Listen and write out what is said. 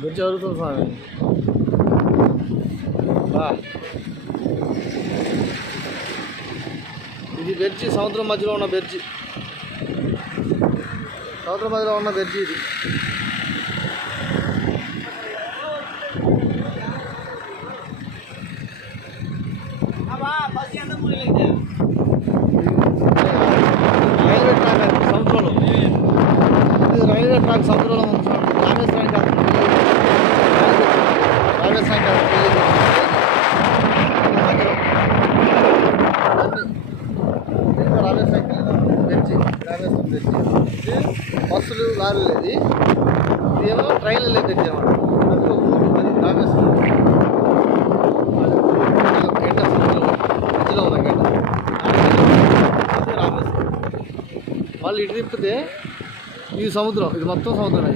Bridge జరుగుతుంది స్వామి. ఇది bridge, సముద్రం మధ్యలో ఉన్న బ్రిడ్జి. సముద్రం మధ్యలో ఉన్న బ్రిడ్జి ఇది. రైల్వే ట్రాక్ అది సముద్రంలో. ఇది రైల్వే ట్రాక్ సముద్రంలో ఉంది చూడండి. రామేశ్వరానికి రామేశ్వరం బ్రిడ్జి. బస్సులు లారీలు లేదు, ఇదేమో ట్రైన్లు లేదు బ్రిడ్జి అన్నమాట. అది రామేశ్వరం గంట మధ్యలో ఉన్న గంట రామేశ్వరం. వాళ్ళు ఇటు తిప్పితే ఇది సముద్రం, ఇది మొత్తం సముద్రం.